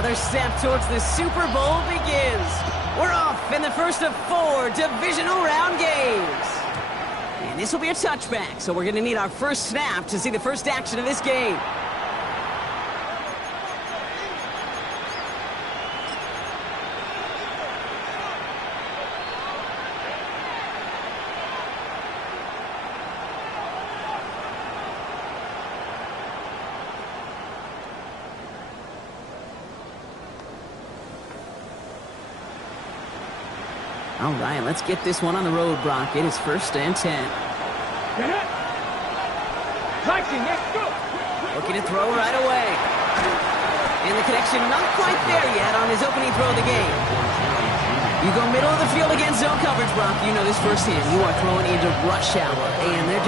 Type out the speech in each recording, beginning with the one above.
Another step towards the Super Bowl begins. We're off in the first of 4 divisional round games. And this will be a touchback, so we're going to need our first snap to see the first action of this game. All right, let's get this one on the road, Brock. It is 1st and 10. Looking to throw right away. And the connection not quite there yet on his opening throw of the game. You go middle of the field against zone coverage, Brock. You know this firsthand. You are throwing into rush hour. And there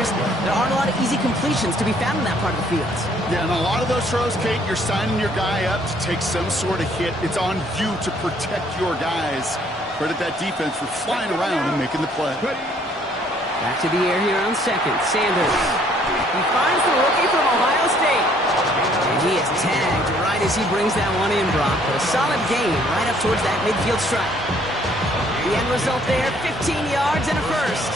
aren't a lot of easy completions to be found in that part of the field. Yeah, and a lot of those throws, Kate, you're signing your guy up to take some sort of hit. It's on you to protect your guys. Credit that defense for flying around and making the play. Back to the air here on second. Sanders. He finds the rookie from Ohio State. And he is tagged right as he brings that one in, Brock. But a solid gain right up towards that midfield strike. The end result there, 15 yards and a first.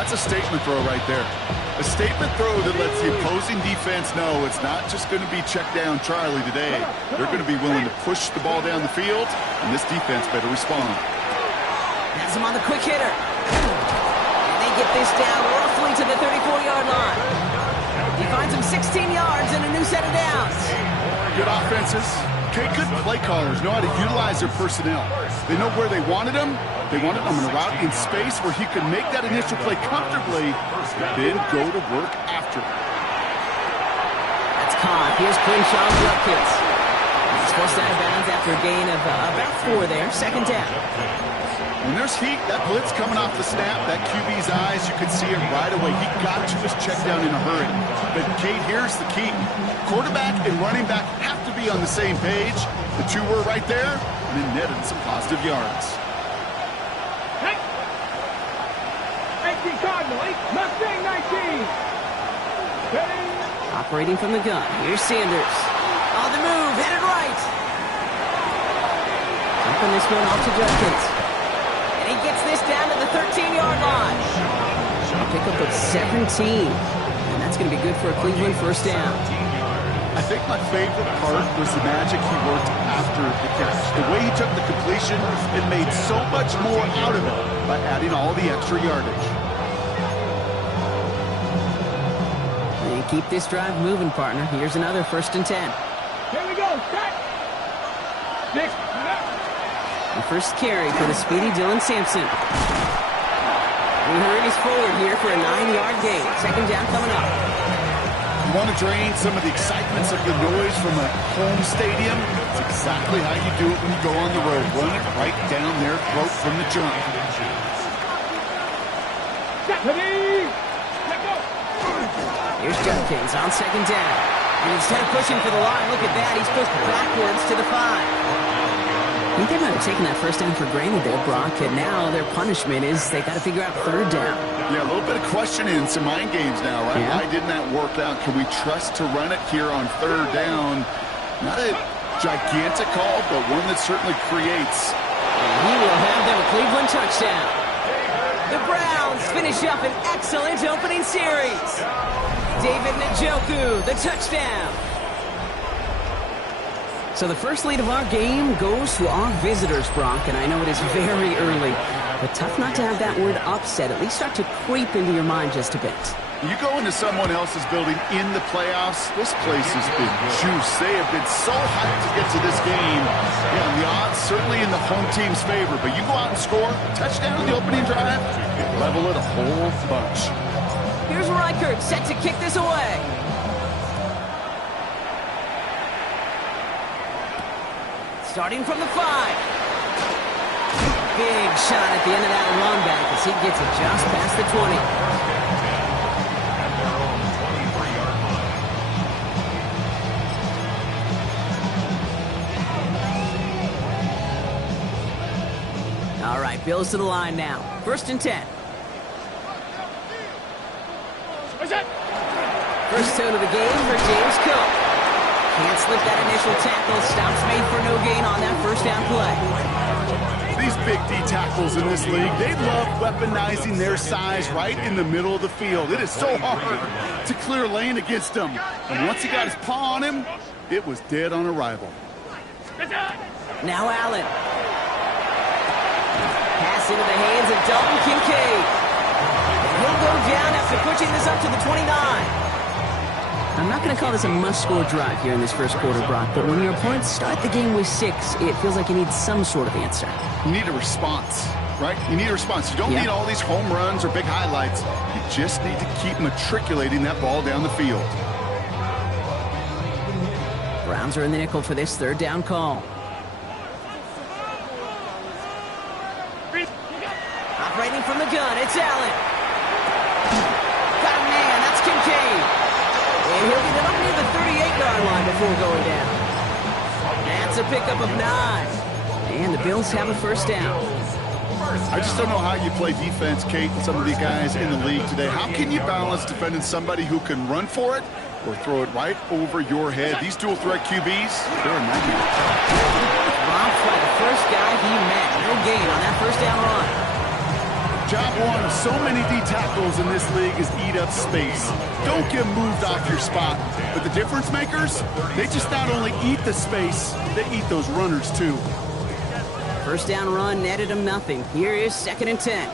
That's a statement throw right there. A statement throw that lets the opposing defense know it's not just going to be check down Charlie today. They're going to be willing to push the ball down the field, and this defense better respond. Has him on the quick hitter. And they get this down roughly to the 34-yard line. He finds him 16 yards and a new set of downs. Good offenses. Okay, good play callers know how to utilize their personnel. They know where they wanted him. They wanted him in a route in space where he could make that initial play comfortably, then go to work after. That's caught. Here's Clinshaw's drop kicks. He's forced out of bounds after a gain of about 4 there. 2nd down. When there's heat, that blitz coming off the snap, that QB's eyes, you can see it right away. He got to his check down in a hurry. But, Kate, here's the key. Quarterback and running back have to be on the same page. The two were right there, and it netted some positive yards. Mustang 19. Operating from the gun. Here's Sanders. On the move, headed right. Dropping this one off to Judkins. And he gets this down to the 13-yard line. A pickup of 17. And that's going to be good for a Cleveland first down. I think my favorite part was the magic he worked after the catch. The way he took the completion and made so much more out of it by adding all the extra yardage. Keep this drive moving, partner. Here's another 1st and 10. Here we go. Start. The first carry for the speedy Dylan Sampson. He hurries forward here for a 9-yard gain. 2nd down coming up. You want to drain some of the excitements of the noise from a home stadium? It's exactly how you do it when you go on the road. Run it right down their throat from the jump. Here's Judkins on 2nd down. And instead of pushing for the line, look at that. He's pushed backwards to the 5. I think they might have taken that first down for granted there, Brock. And now their punishment is they got to figure out 3rd down. Yeah, a little bit of questioning, some mind games now, right? Yeah. Why didn't that work out? Can we trust to run it here on 3rd down? Not a gigantic call, but one that certainly creates. And he will have them a Cleveland touchdown. The Browns finish up an excellent opening series. David Njoku, the touchdown. So the first lead of our game goes to our visitors, Brock, and I know it is very early, but tough not to have that word upset at least start to creep into your mind just a bit. You go into someone else's building in the playoffs, this place has been juice. They have been so hyped to get to this game. Yeah, the odds certainly in the home team's favor, but you go out and score, touchdown in the opening drive, level it a whole bunch. Here's Reichert set to kick this away. Starting from the 5. Big shot at the end of that run back as he gets it just past the 20. All right, Bills to the line now. 1st and 10. First tone of the game for James Cook. Can't slip that initial tackle. Stops made for no gain on that first down play. These big D tackles in this league, they love weaponizing their size right in the middle of the field. It is so hard to clear lane against them. And once he got his paw on him, it was dead on arrival. Now Allen. Pass into the hands of Dalton Kincaid. And he'll go down after pushing this up to the 29. I'm not going to call this a must-score drive here in this first quarter, Brock, but when your opponents start the game with 6, it feels like you need some sort of answer. You need a response, right? You need a response. You don't need all these home runs or big highlights. You just need to keep matriculating that ball down the field. Browns are in the nickel for this third down call. Operating from the gun, it's Allen. Got a man, that's Kincaid. And he'll get it up near the 38-yard line before going down. That's a pickup of 9. And the Bills have a first down. I just don't know how you play defense, Kate, and some of these guys in the league today. How can you balance defending somebody who can run for it or throw it right over your head? These dual-threat QBs, they're a nightmare. Dropped by the first guy he met. No gain on that first down run. Job one of so many D tackles in this league is eat up space. Don't get moved off your spot. But the difference makers, they just not only eat the space, they eat those runners too. First down run netted him nothing. Here is 2nd and 10.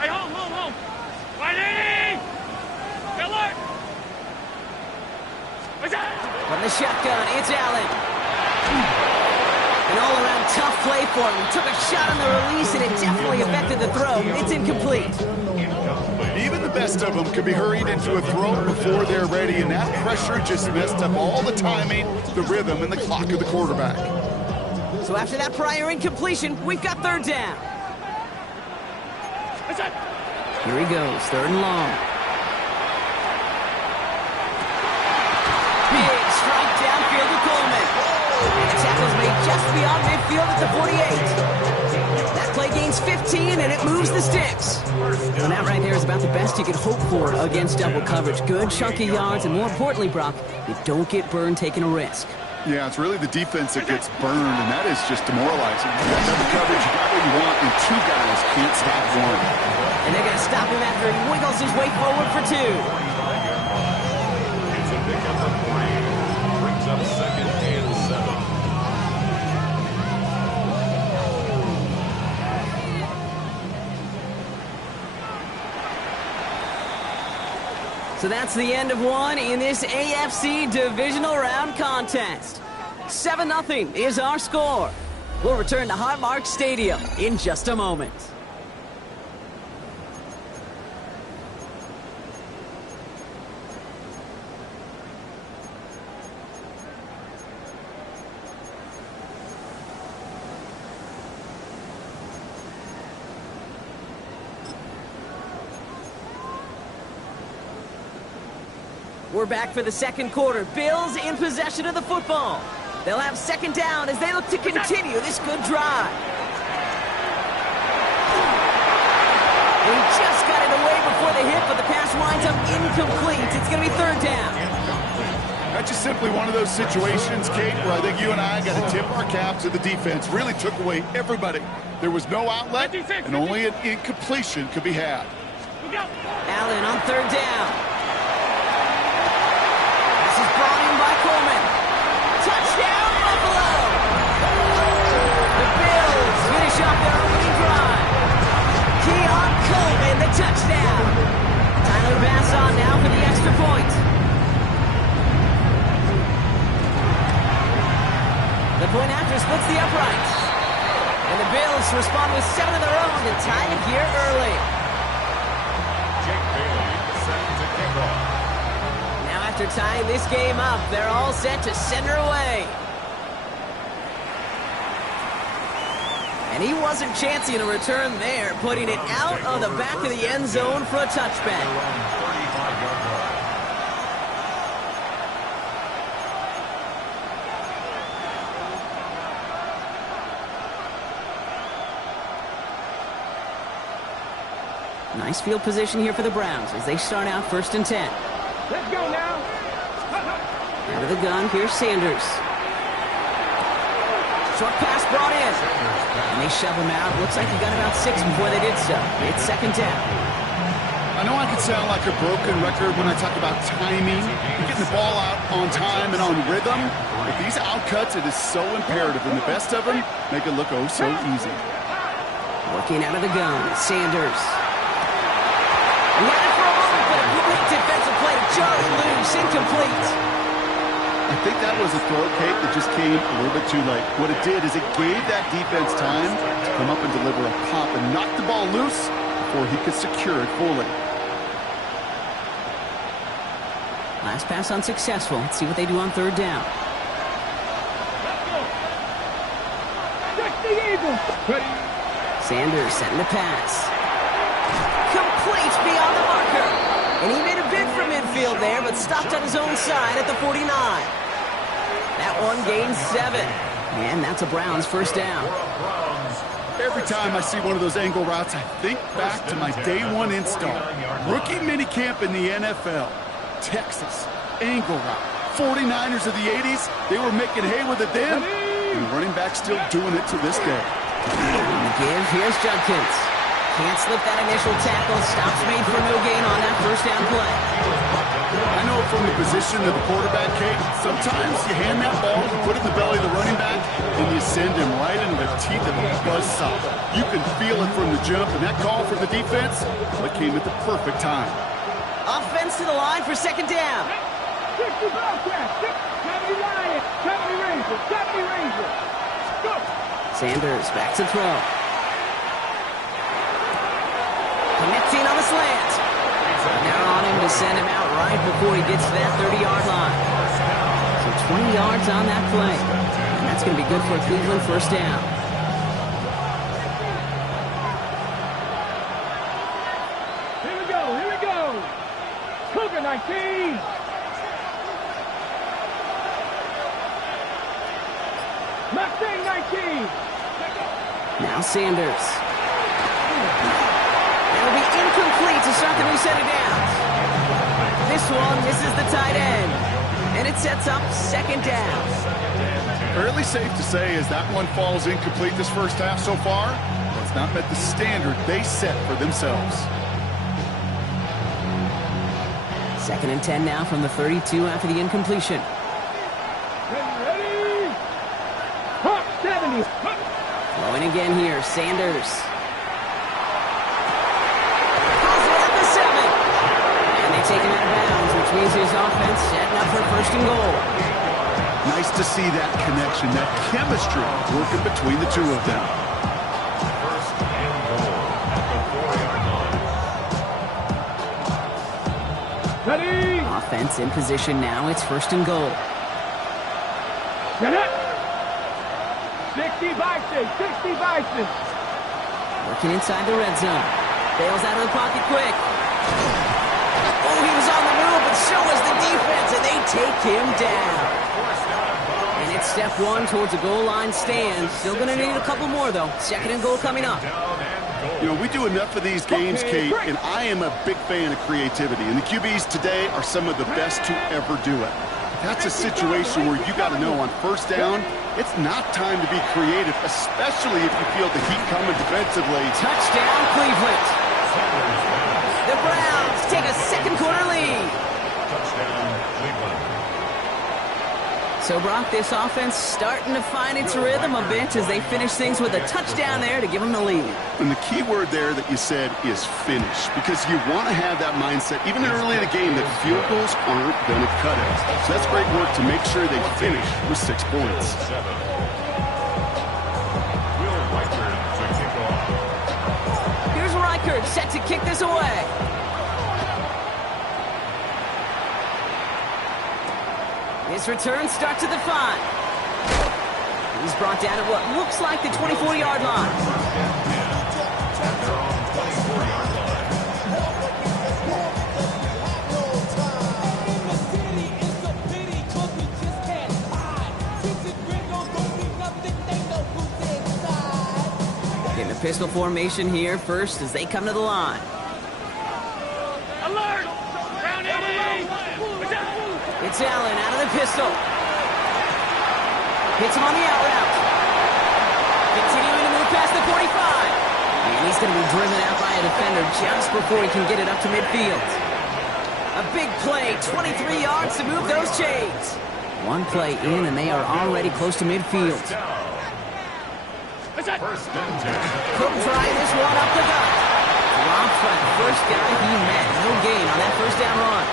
Hey, home. Fighting! Miller! From the shotgun, it's Allen. An all-around tough play for him. He took a shot on the release, and it definitely affected the throw. It's incomplete. Even the best of them could be hurried into a throw before they're ready, and that pressure just messed up all the timing, the rhythm, and the clock of the quarterback. So after that prior incompletion, we've got third down. Here he goes, 3rd and long. Big strike downfield to Coleman. And the tackle's made just beyond midfield at the 48. That play gains 15, and it moves the sticks. And that right there is about the best you could hope for against double coverage. Good chunky yards, and more importantly, Brock, you don't get burned taking a risk. Yeah, it's really the defense that gets burned, and that is just demoralizing. You got double coverage, you got what you want, and 2 guys can't stop one. And they're going to stop him after he wiggles his way forward for 2. It's a pickup of 3. Brings up 2nd and 7. So that's the end of one in this AFC Divisional Round contest. 7-0 is our score. We'll return to Highmark Stadium in just a moment. We're back for the second quarter. Bills in possession of the football. They'll have 2nd down as they look to continue this good drive. They just got it away before the hit, but the pass winds up incomplete. It's going to be 3rd down. That's just simply one of those situations, Kate, where I think you and I got to tip our cap to the defense. Really took away everybody. There was no outlet, and only an incompletion could be had. Allen on 3rd down. Brought in by Coleman. Touchdown, Buffalo! The Bills finish off their opening drive. Keon Coleman, the touchdown. Tyler Bass on now for the extra point. The point after splits the uprights. And the Bills respond with 7 of their own to tie it here early. Jake Bailey set to kick off. After tying this game up, they're all set to send her away. And he wasn't chancing a return there, putting it out of the back of the end zone for a touchback. Nice field position here for the Browns as they start out 1st and 10. Let's go now. Out of the gun, here's Sanders. Short pass brought in. And they shove him out. Looks like he got about 6 before they did so. It's second down. I know I can sound like a broken record when I talk about timing and getting the ball out on time and on rhythm, but these outcuts, it is so imperative, and the best of them make it look oh so easy. Working out of the gun, Sanders. He had it for a moment, but a great defensive play to Charlie loose, incomplete. I think that was a throw, Kate, that just came a little bit too late. What it did is it gave that defense time to come up and deliver a pop and knock the ball loose before he could secure it fully. Last pass unsuccessful. Let's see what they do on third down. Sanders setting the pass. Complete beyond the marker. And he made a bid for midfield there, but stopped on his own side at the 49. That one gains 7. And that's a Browns first down. Every time I see one of those angle routes, I think back to my day one install. Rookie minicamp in the NFL. Texas, angle route. 49ers of the 80s, they were making hay with it then. And the running back still doing it to this day. Give, here's Judkins. Can't slip that initial tackle. Stops made for no gain on that first down play. I know from the position of the quarterback, Kate, sometimes you hand that ball, you put it in the belly of the running back, and you send him right into the teeth of a buzzsaw. You can feel it from the jump, and that call from the defense, well, it came at the perfect time. Offense to the line for second down. 60 Bobcats, 70 Lions, 70 Rangers, 70 Rangers. Go! Sanders back to throw. Connecting on the slant. They're on him to send him out right before he gets to that 30-yard line. So 20 yards on that play. And that's going to be good for a Cleveland first down. Here we go, here we go. Cougar 19. Mustang 19. Now Sanders. It'll be incomplete to start the new set of downs. This one misses the tight end. And it sets up second down. Fairly safe to say as that one falls incomplete this first half so far, it's not met the standard they set for themselves. Second and 10 now from the 32 after the incompletion. Ready? Hawk 70. Throwing again here, Sanders. Calls it at the 7. And they take him out of bounds, which means his offense setting up for first and goal. Nice to see that connection, that chemistry working between the two of them. First and goal at the 4-yard line. Ready? Offense in position now. It's first and goal. Get it. 60 Bison, 60 Bison. Working inside the red zone. Bails out of the pocket quick. Oh, he was on the move, but so was the defense, and they take him down. And it's step one towards a goal line stand. Still going to need a couple more, though. Second and goal coming up. You know, we do enough of these games, Kate, and I am a big fan of creativity. And the QBs today are some of the best to ever do it. That's a situation where you got to know on first down, it's not time to be creative, especially if you feel the heat coming defensively. Touchdown, Cleveland. The Browns take a second quarter lead. Touchdown, Cleveland. So, Brock, this offense starting to find its rhythm a bit as they finish things with a touchdown there to give them the lead. And the key word there that you said is finish, because you want to have that mindset, even early in the game, that field goals aren't going to cut it. So that's great work to make sure they finish with 6 points. Will Reichard to kick off. Here's Reichard set to kick this away. His return starts at the 5. He's brought down at what looks like the 24-yard line. At their own 24-yard line. In the pistol formation here first as they come to the line. Alert! Round 80! It's Allen out of the pistol. Hits him on the out route. Continuing to move past the 45. And he's going to be driven out by a defender just before he can get it up to midfield. A big play, 23 yards to move those chains. One play in, and they are already close to midfield. Cook trying this one up the gut. Dropped by the first guy he met. No gain on that first down run.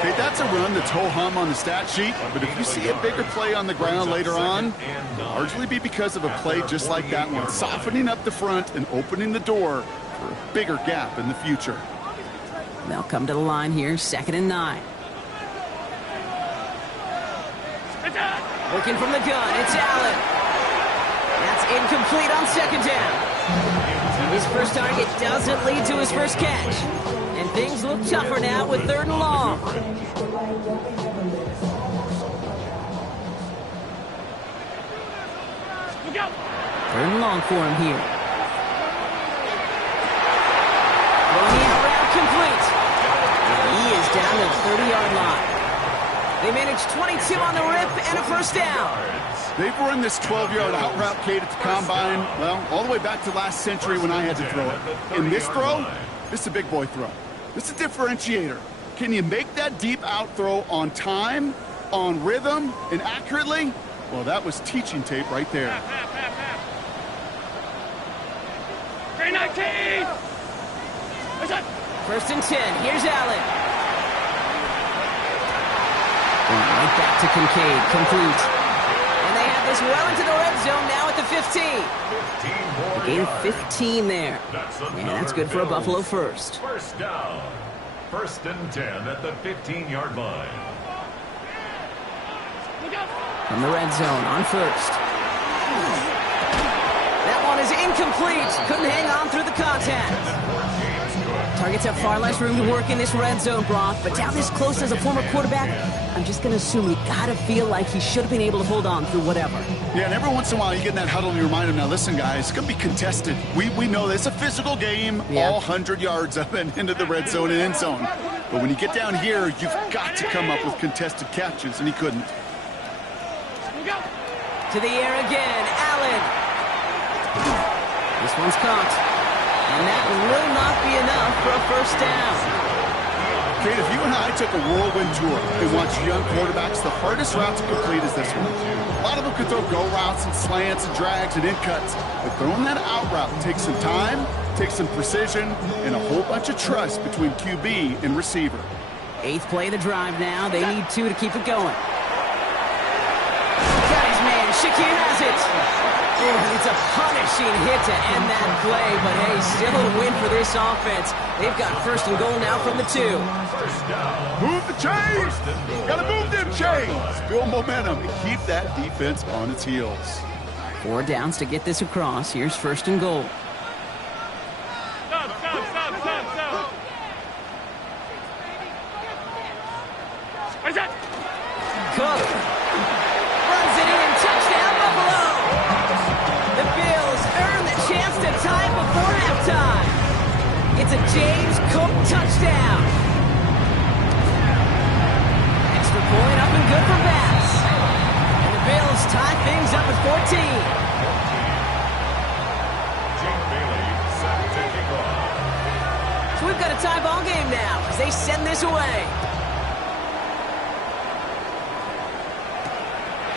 Okay, that's a run that's ho-hum on the stat sheet, but if you see a bigger play on the ground later on, largely be because of a play just like that one, softening up the front and opening the door for a bigger gap in the future. They'll come to the line here, 2nd and 9. Looking from the gun, it's Allen. That's incomplete on 2nd down. His first target doesn't lead to his first catch. And things look tougher now with 3rd and long. 3rd and long for him here. Throwing out route complete. And he is down to the 30-yard line. They managed 22 on the rip and a first down. They've run this 12-yard out route, Kate, at the combine, well, all the way back to last century when I had to throw it. In this throw, this is a big boy throw. This is a differentiator. Can you make that deep out throw on time, on rhythm, and accurately? Well, that was teaching tape right there. 319! 1st and 10. Here's Allen. And right back to Kincaid. Complete. And they have this well into the red zone now at the 15. A gain of 15 there. And that's good for a Buffalo first. First down. 1st and 10 at the 15-yard line. From the red zone on 1st. That one is incomplete. Couldn't hang on through the contact. Targets have far less room to work in this red zone, Brock, but down this close as a former quarterback, I'm just going to assume you got to feel like he should have been able to hold on through whatever. Yeah, and every once in a while you get in that huddle and you remind him, now listen, guys, it's going to be contested. We know this. It's a physical game, all 100 yards up and into the red zone and end zone. But when you get down here, you've got to come up with contested catches, and he couldn't. To the air again, Allen. This one's caught. And that will not be enough for a first down. Kate, if you and I took a whirlwind tour and watched young quarterbacks, the hardest route to complete is this one. A lot of them could throw go routes and slants and drags and in cuts, but throwing that out route takes some time, takes some precision, and a whole bunch of trust between QB and receiver. 8th play of the drive now. They need 2 to keep it going. Got his man. Shakir has it. Oh, it's a punishing hit to end that play, but hey, still a win for this offense. They've got 1st and goal now from the 2. Move the chains! Gotta move them chains! Build momentum and keep that defense on its heels. 4 downs to get this across. Here's 1st and goal. Stop! Cook runs it in. Touchdown, Buffalo! The Bills earn the chance to tie before halftime. It's a James Cook touchdown. Extra point up and good for Bass. And the Bills tie things up at 14. Jake Bailey set to kick off. So we've got a tie ball game now as they send this away.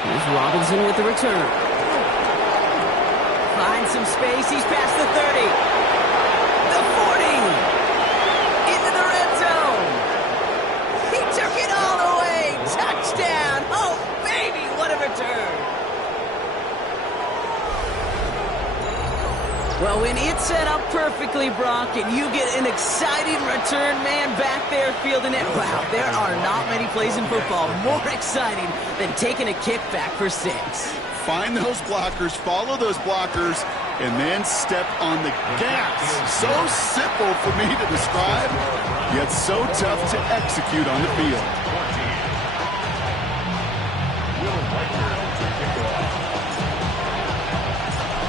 Here's Robinson with the return. Finds some space. He's past the 30. The 40. Into the red zone. He took it all the way. Touchdown. Oh, baby, what a return. Well, when it's set up perfectly, Brock, and you get an exciting return man back there fielding it, wow, there are not many plays in football more exciting than taking a kick back for 6. Find those blockers, follow those blockers, and then step on the gas. So simple for me to describe, yet so tough to execute on the field.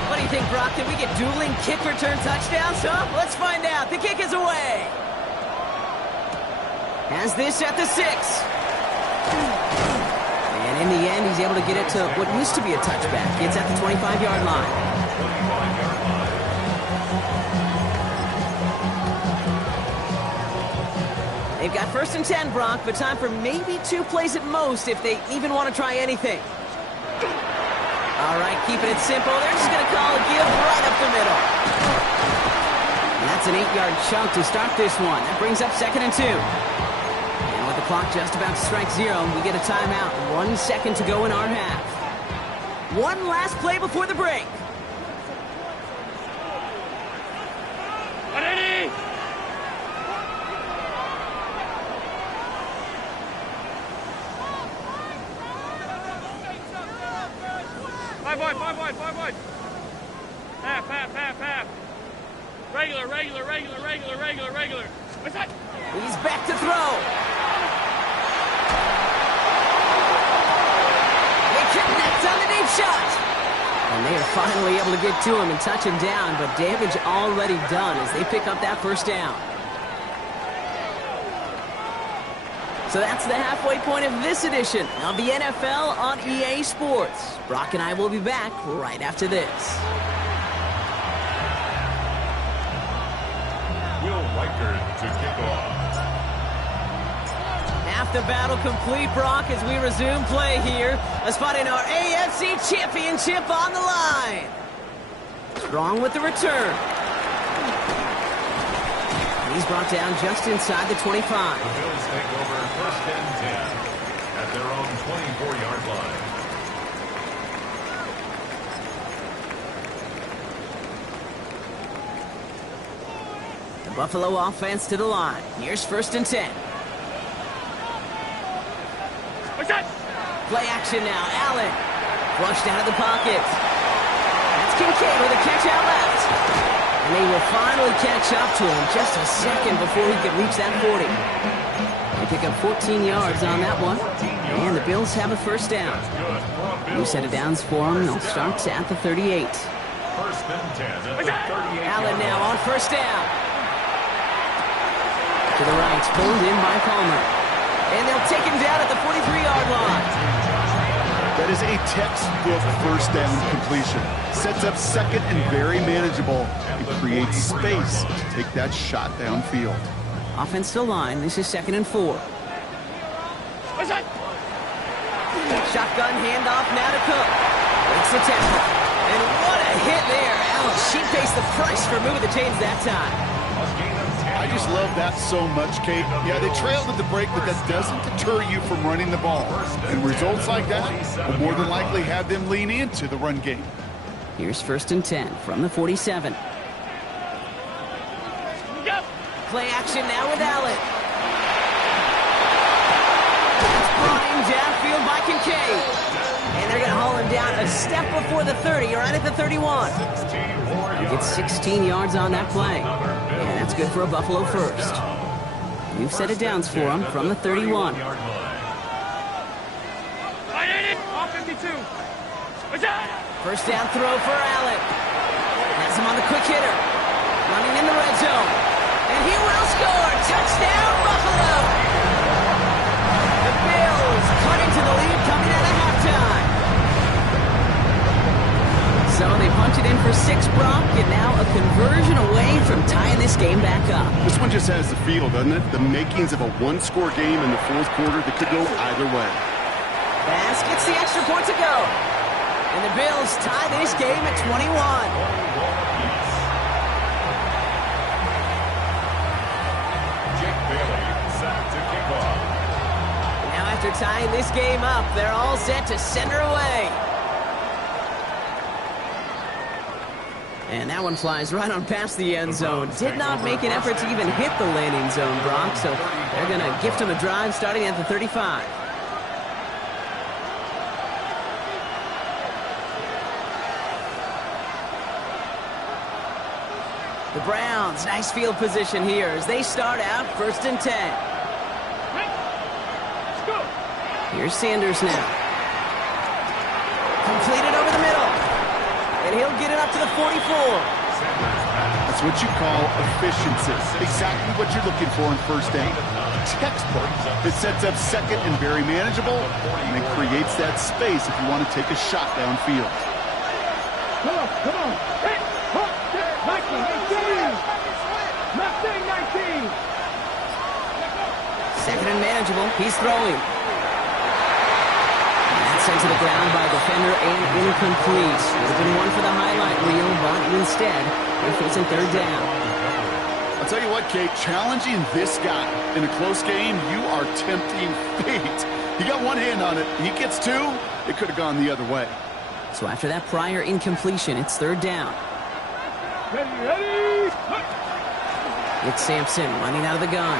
What do you think, Brock? Can we get dueling kick return touchdowns, huh? Let's find out. The kick is away. Has this at the 6. able to get it to what used to be a touchback. It's at the 25-yard line. 25-yard line. They've got 1st and 10, Brock, but time for maybe 2 plays at most if they even want to try anything. All right, keeping it simple. They're just going to call a give right up the middle. And that's an 8-yard chunk to start this one. That brings up 2nd and 2. And with the clock just about to strike 0, we get a timeout. 1 second to go in our half. One last play before the break. Ready? 5 wide. Half. Regular. What's that? He's back to throw. They connect on the deep shot. And they are finally able to get to him and touch him down, but damage already done as they pick up that 1st down. So that's the halfway point of this edition of the NFL on EA Sports. Brock and I will be back right after this. Will Reichert to kick off. Half the battle complete, Brock, as we resume play here. A spot in our AFC Championship on the line. Strong with the return. He's brought down just inside the 25. The Bills take over 1st and 10 at their own 24-yard line. The Buffalo offense to the line. Here's 1st and 10. What's that? Play action now. Allen. Flushed out of the pocket. That's Kincaid with a catch out left. And they will finally catch up to him just a second before he could reach that 40. They pick up 14 yards on that one. And the Bills have a 1st down. New set of downs for them. They'll start at the 38. 1st and 10 at the 38. Allen now on 1st down. To the right, pulled in by Palmer. And they'll take him down at the 43-yard line. That is a textbook 1st down completion. Sets up 2nd and very manageable. It creates space to take that shot downfield. Offense to line. This is 2nd and 4. What's that? Shotgun handoff now to Cook. Makes the tackle. And what a hit there. Allen, she pays the price for moving the chains that time. I just love that so much, Kate. Yeah, they trailed at the break, but that doesn't deter you from running the ball. And results like that will more than likely have them lean into the run game. Here's 1st and 10 from the 47. Yep. Play action now with Allen. It's brought in downfield by Kincaid. And they're going to haul him down a step before the 30, right at the 31. He gets 16 yards on that play. And that's good for a Buffalo 1st. New set of downs for him from the 31. I did it. All 52. What's that? 1st down throw for Allen. Has him on the quick hitter. Running in the red zone. And he will score. Touchdown, Buffalo. The Bills cut into the lead coming out of halftime. So they punch it in for 6, Brock, and now a conversion away from tying this game back up. This one just has the feel, doesn't it? The makings of a one-score game in the 4th quarter that could go either way. Bass gets the extra point to go. And the Bills tie this game at 21. Jake Bailey set to kick off. Now after tying this game up, they're all set to send her away. And that one flies right on past the end zone. Did not make an effort to even hit the landing zone, Brock. So they're going to gift him a drive starting at the 35. The Browns, nice field position here as they start out 1st and 10. Let's go. Here's Sanders now. Completed over the middle. And he'll get it up to the 44. That's what you call efficiency. Exactly what you're looking for in 1st down. textbook. It sets up second and very manageable, and it creates that space if you want to take a shot downfield. Come on, come on. Hit, hook, 19, 18. Mustang 19. Second and manageable. He's throwing. And that's sent to the ground by defender and incomplete. Would have been one for the highlight reel, but instead, they're facing third down. I'll tell you what, Kate, challenging this guy in a close game, you are tempting fate. He got one hand on it. He gets two, it could have gone the other way. So after that prior incompletion, it's third down. Ready, ready. It's Sampson running out of the gun.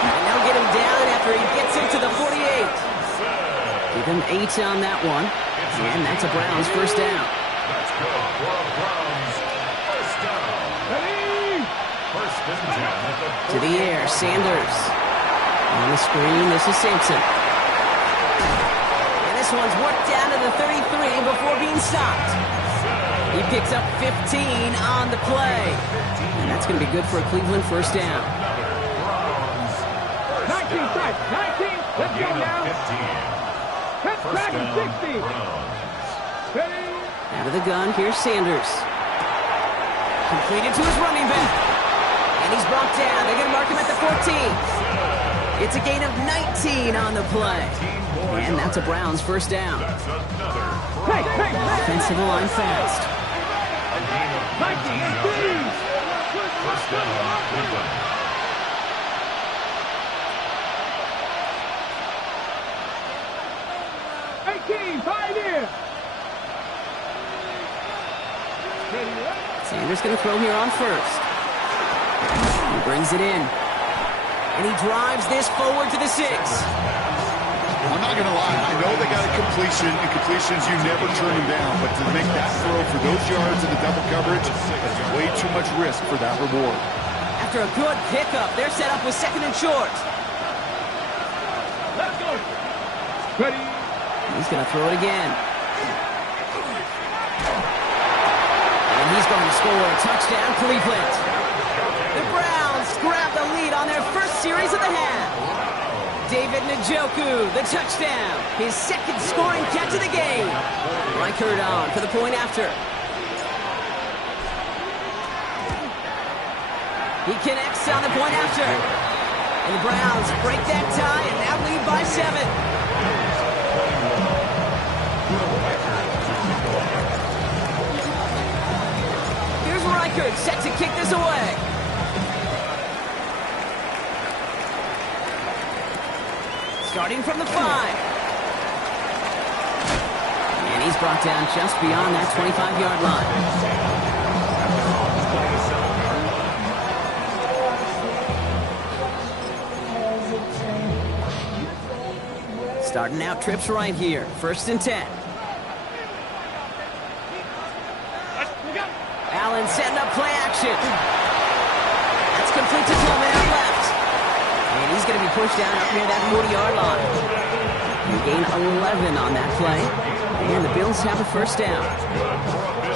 And they'll get him down after he gets into the 48. Give him 8 on that one. And that's a Browns first down. Let's go for a Browns first down. Ready. First and 10 at the To the air, Sanders. On the screen, this is Sampson. And this one's worked down to the 33 before being stopped. He picks up 15 on the play. And that's going to be good for a Cleveland first down. 19, strike. 19. Let's go now. 15. Catch First back down, in 60. Browns. Ready. Out of the gun, here's Sanders. Completed to his running back. And he's brought down. They're going to mark him at the 14. It's a gain of 19 on the play. And that's a Browns first down. That's another Hey, hey, hey. Offensive line fast. 19, 18. first down, Cleveland. Pioneer. Sanders going to throw here on first. He brings it in. And he drives this forward to the 6. I'm not going to lie. I know they got a completion, and completions, you never turn them down. But to make that throw for those yards in the double coverage, that's way too much risk for that reward. After a good pickup, they're set up with second and short. Let's go. Ready. He's going to throw it again. And he's going to score a touchdown, Cleveland. The Browns grab the lead on their first series of the half. David Njoku, the touchdown. His second scoring catch of the game. Reichert on for the point after. He connects on the point after. And the Browns break that tie and now lead by 7. Here's Reichert set to kick this away. Starting from the 5. And he's brought down just beyond that 25-yard line. Starting out trips right here. First and 10. Allen setting up play action. That's complete to Tillman out left. And he's going to be pushed down up near that 40-yard line. He gained 11 on that play. And the Bills have a first down.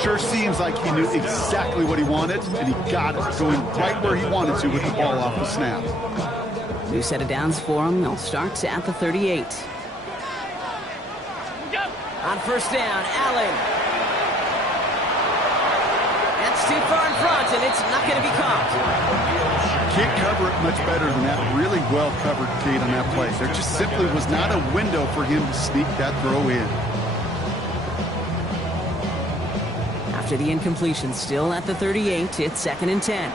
Sure seems like he knew exactly what he wanted, and he got it, going right where he wanted to with the ball off the snap. New set of downs for him. They'll start at the 38. On first down, Allen. That's too far in front, and it's not going to be caught. Can't cover it much better than that. Really well covered, Kate, on that play. There just simply was not a window for him to sneak that throw in. After the incompletion, still at the 38, it's second and 10.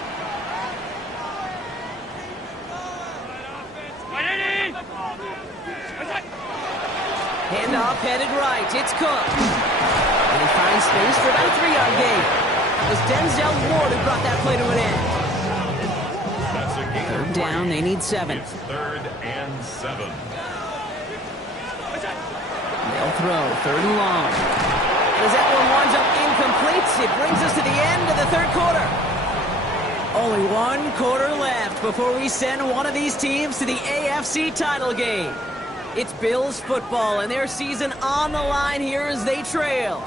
Handoff headed right. It's Cook. And he finds space for about a 3-yard gain. It was Denzel Ward who brought that play to an end. Third down, they need 7. It's third and 7. They'll throw, third and long. As that one winds up incomplete, it brings us to the end of the third quarter. Only one quarter left before we send one of these teams to the AFC title game. It's Bills football and their season on the line here as they trail.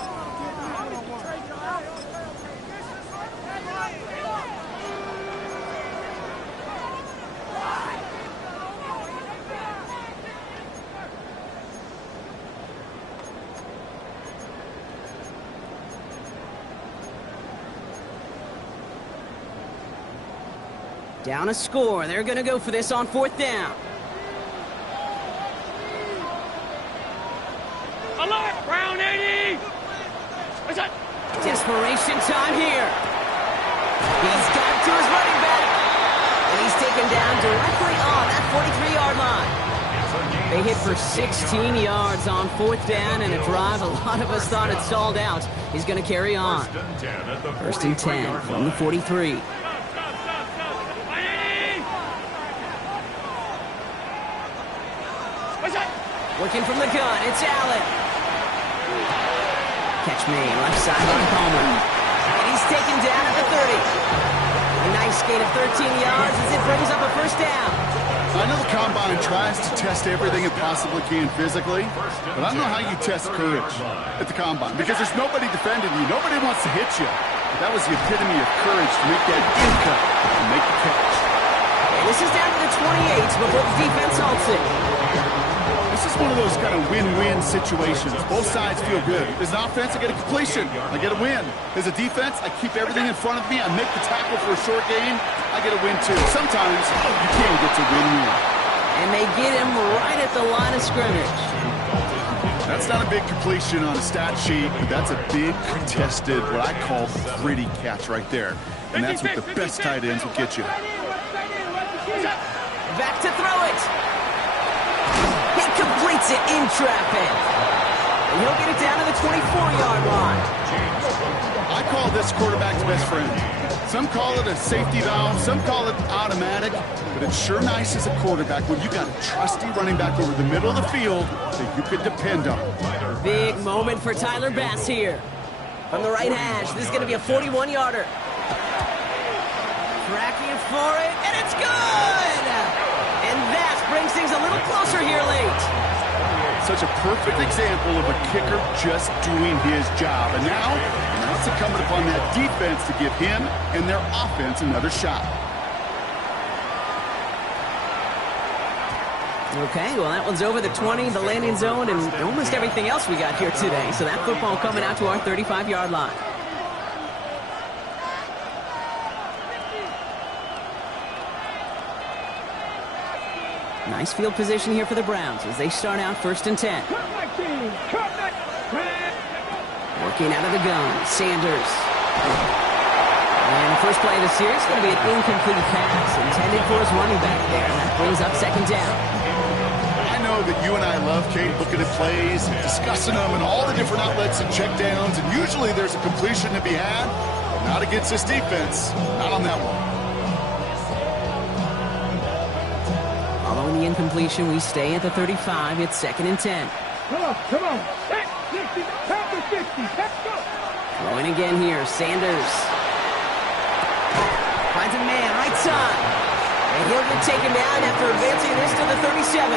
Down a score. They're going to go for this on 4th down. Alert! Brown 80! Desperation time here. He's got it to his running back. And he's taken down directly on that 43-yard line. They hit for 16 yards on 4th down and a drive a lot of us thought it stalled out. He's going to carry on. 1st and 10 from the 43. Working from the gun, it's Allen. Catch me, left sideline Palmer. And he's taken down at the 30. A nice gain of 13 yards as it brings up a 1st down. I know the Combine tries to test everything it possibly can physically, but I don't know how you test courage at the Combine because there's nobody defending you. Nobody wants to hit you. But that was the epitome of courage to make that in cut and make the catch. And this is down to the 28 before the defense halts it. This is one of those kind of win-win situations. Both sides feel good. As an offense, I get a completion. I get a win. As a defense, I keep everything in front of me. I make the tackle for a short gain. I get a win, too. Sometimes you can't get to win-win. And they get him right at the line of scrimmage. That's not a big completion on a stat sheet, but that's a big contested, what I call gritty catch right there. And that's what the best tight ends will get you. Back to throw it. He completes it in traffic. And he'll get it down to the 24-yard line. I call this quarterback's best friend. Some call it a safety valve, some call it automatic, but it's sure nice as a quarterback when you got a trusty running back over the middle of the field that you could depend on. Big moment for Tyler Bass here. From the right hash, this is going to be a 41-yarder. Cracking for it, and it's good! And that brings things a little closer here late. Such a perfect example of a kicker just doing his job. And now it's incumbent upon that defense to give him and their offense another shot. Okay, well, that one's over the 20, the landing zone, and almost everything else we got here today. So that football coming out to our 35-yard line. Nice field position here for the Browns as they start out 1st and 10. Working out of the gun, Sanders. And the first play of the series is going to be an incomplete pass intended for his running back there. And that brings up 2nd down. I know that you and I love, Kate, looking at plays and discussing them and all the different outlets and checkdowns. And usually there's a completion to be had, but not against this defense. Not on that one. Following the incompletion, we stay at the 35. It's 2nd and 10. Come on. 60, top of 60. Let's go. Throwing again here, Sanders. Finds a man, right side. And he'll get taken down after advancing this to the 37.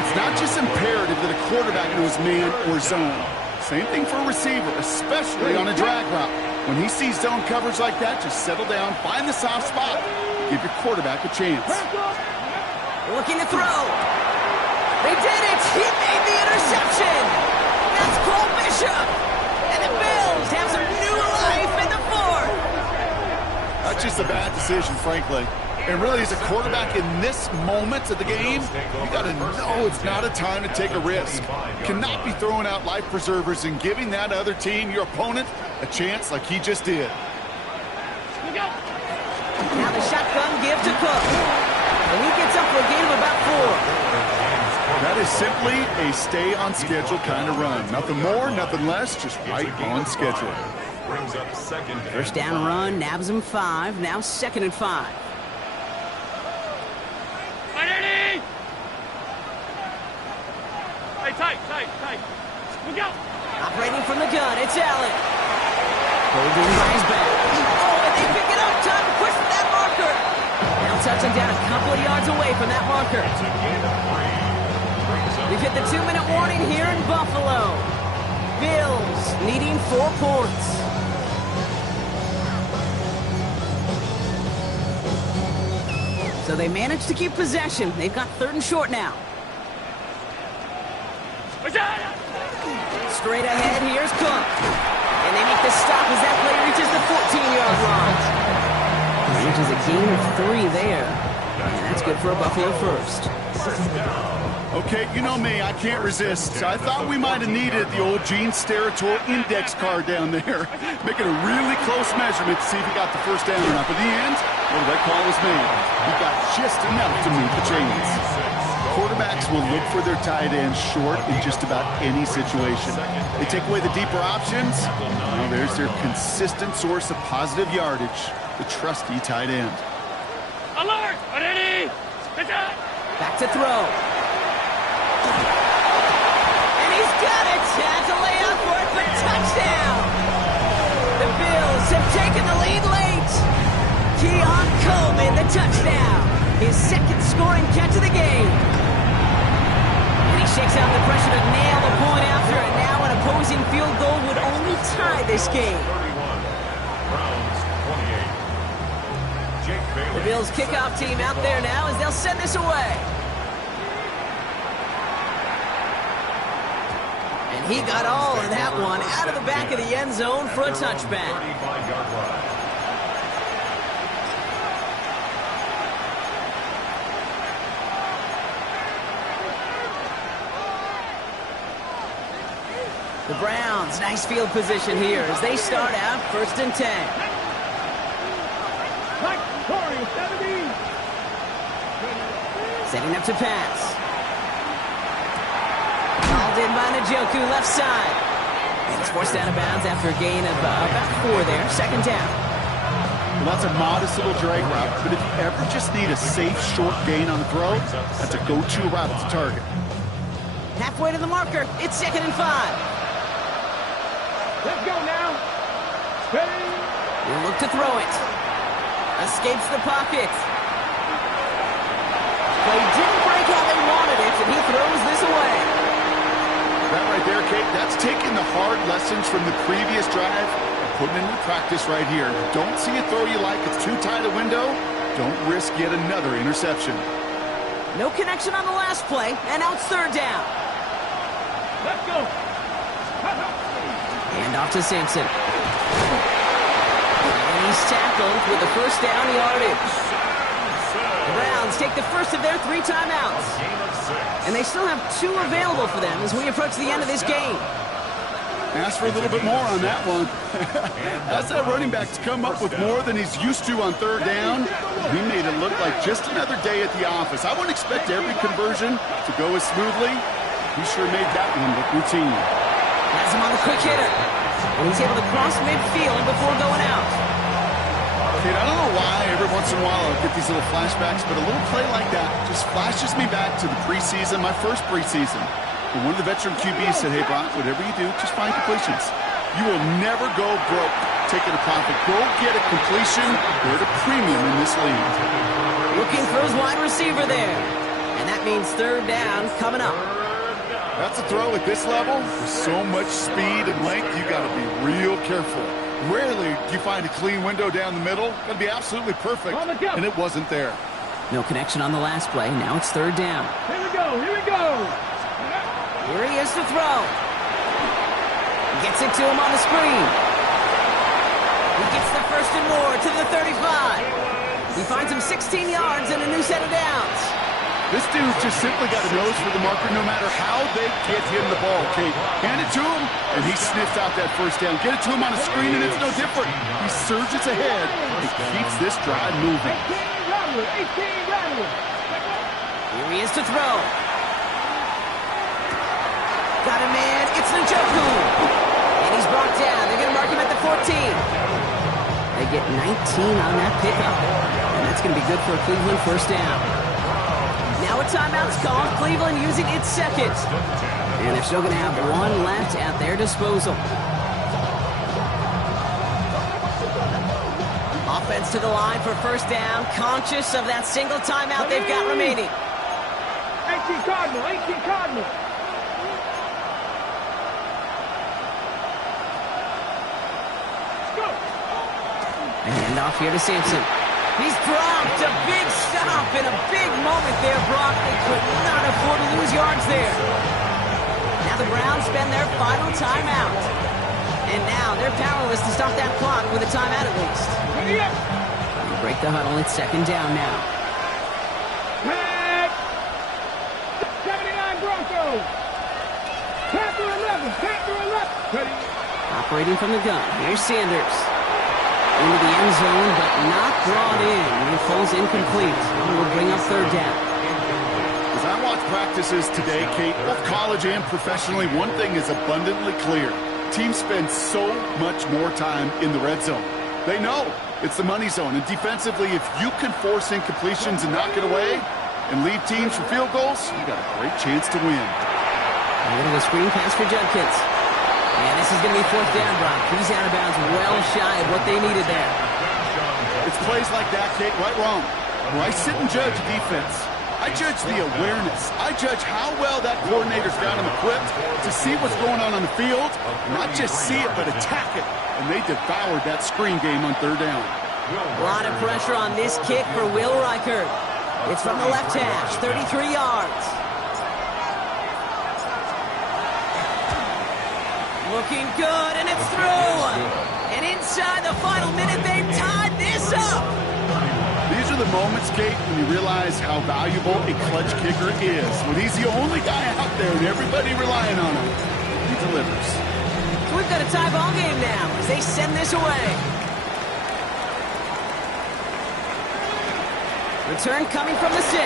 It's not just imperative that a quarterback knows man or zone. Same thing for a receiver, especially on a drag route. When he sees zone coverage like that, just settle down, find the soft spot, give your quarterback a chance. Looking to throw. They did it. He made the interception. That's Cole Bishop. And the Bills have some new life in the 4th. That's just a bad decision, frankly. And really, as a quarterback in this moment of the game, you got to know it's not a time to take a risk. You cannot be throwing out life preservers and giving that other team, your opponent, a chance like he just did. Now the shotgun give to Cook. And he gets up for a gain of about 4. That is simply a stay-on-schedule kind of run. Nothing more, nothing less, just right on schedule. Brings up 2nd. 1st down run, nabs him 5. Now 2nd and 5. Hey, tight. Look out. Operating from the gun, it's Allen. Holding by his back. Oh, and they pick it up. Time to push for that marker. Now touching down a couple of yards away from that marker. We've hit the 2-minute warning here in Buffalo. Bills needing 4 points. So they managed to keep possession. They've got 3rd and short now. Straight ahead, here's Cook. And they make the stop as that play reaches the 14-yard line. which is a gain of 3 there. And that's good for a Buffalo first. Okay, you know me, I can't resist. So I thought we might have needed the old Gene Steratore index card down there, making a really close measurement to see if he got the first down or not. But in the end, well, that call was made. He got just enough to meet the chains. Quarterbacks will look for their tight end short in just about any situation. They take away the deeper options. Well, there's their consistent source of positive yardage, the trusty tight end. Alert! Ready? Back to throw. And he's got it. Has a layout for it, but touchdown. The Bills have taken the lead late. Keon Coleman, the touchdown. His second scoring catch of the game. And he shakes out the pressure to nail the point after, and now an opposing field goal would only tie this game. 31. Browns 28. Jake Bailey. The Bills kickoff team out there now as they'll send this away. And he got all of that one out of the back of the end zone for a touchback. 35-yard line. The Browns, nice field position here as they start out 1st and 10. Setting up to pass. Called in by Njoku, left side. And it's forced out of bounds after a gain of about 4 there. 2nd down. Well, that's a modest little drag route, but if you ever just need a safe, short gain on the throw, that's a go-to route to target. Halfway to the marker. It's 2nd and 5. Let's go now. Ready? We'll look to throw it. Escapes the pocket. Play didn't break how they wanted it, and he throws this away. That right there, Kate, that's taking the hard lessons from the previous drive and putting it into practice right here. Don't see a throw you like. It's too tight a window. Don't risk yet another interception. No connection on the last play, and now it's 3rd down. Let's go. Hand off to Simpson. And he's tackled with the 1st down yardage. The Browns take the first of their 3 timeouts. And they still have 2 available for them as we approach the end of this game. Ask for a little bit more on that one. As that running back's come up with more than he's used to on 3rd down, he made it look like just another day at the office. I wouldn't expect every conversion to go as smoothly. He sure made that one look routine. Has him on the quick hitter. And he's able to cross midfield before going out. Kate, I don't know why every once in a while I get these little flashbacks, but a little play like that just flashes me back to the preseason, my first preseason. And one of the veteran QBs said, hey, Brock, whatever you do, just find completions. You will never go broke taking a profit. Go get a completion. They're at a premium in this league. Looking for his wide receiver there. And that means 3rd down coming up. That's a throw at this level. With so much speed and length, you got to be real careful. Rarely do you find a clean window down the middle. Got to be absolutely perfect, and it wasn't there. No connection on the last play. Now it's 3rd down. Here we go. Here we go. Here he is to throw. Gets it to him on the screen. He gets the 1st and more to the 35. He finds him 16 yards and a new set of downs. This dude just simply got a nose for the marker no matter how they get him the ball, Kate. Hand it to him, and he sniffs out that 1st down. Get it to him on a screen, and it's no different. He surges ahead and keeps this drive moving. 18 running. Here he is to throw. Got a man. It's Njoku. And he's brought down. They're going to mark him at the 14. They get 19 on that pickup. And that's going to be good for a Cleveland 1st down. Now a timeout's called. Cleveland using its 2nd. And they're still going to have 1 left at their disposal. Offense to the line for 1st down. Conscious of that single timeout they've got remaining. 18 Cardinal. 18 Cardinal. And off here to Simpson. He's dropped a big stop in a big moment there, Brock. They could not afford to lose yards there. Now the Browns spend their final timeout. And now they're powerless to stop that clock with a timeout at least. break the huddle. It's second down now. Tag. 79 Broncos. Panther 11. Panther 11. Operating from the gun. Here's Sanders. Into the end zone, but not brought in. It falls incomplete. And will bring up third down. As I watch practices today, Kate, both college and professionally, one thing is abundantly clear. Teams spend so much more time in the red zone. They know it's the money zone. And defensively, if you can force incompletions and knock it away and lead teams for field goals, you got a great chance to win. A little of a screen pass for Judkins. And this is going to be fourth down, Brock. He's out of bounds well shy of what they needed there. It's plays like that, Kate, right wrong. Where I sit and judge defense. I judge the awareness. I judge how well that coordinator's got him equipped to see what's going on the field. Not just see it, but attack it. And they devoured that screen game on third down. A lot of pressure on this kick for Will Reichert. It's from the left hash, 33 yards. Looking good, and it's through. And inside the final minute, they've tied this up. These are the moments, Kate, when you realize how valuable a clutch kicker is. When he's the only guy out there and everybody relying on him, he delivers. So we've got a tie ball game now as they send this away. Return coming from the 6.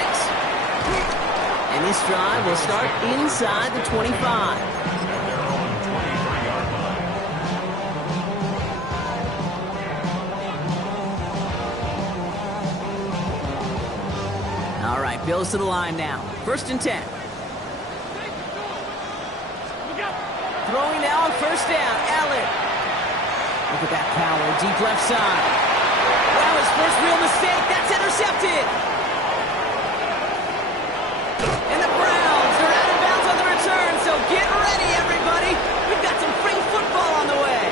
And this drive will start inside the 25. All right, Bills to the line now. First and 10. Throwing now on first down. Allen. Look at that power. Deep left side. Wow, his first real mistake. That's intercepted. And the Browns, they're out of bounds on the return, so get ready, everybody. We've got some free football on the way.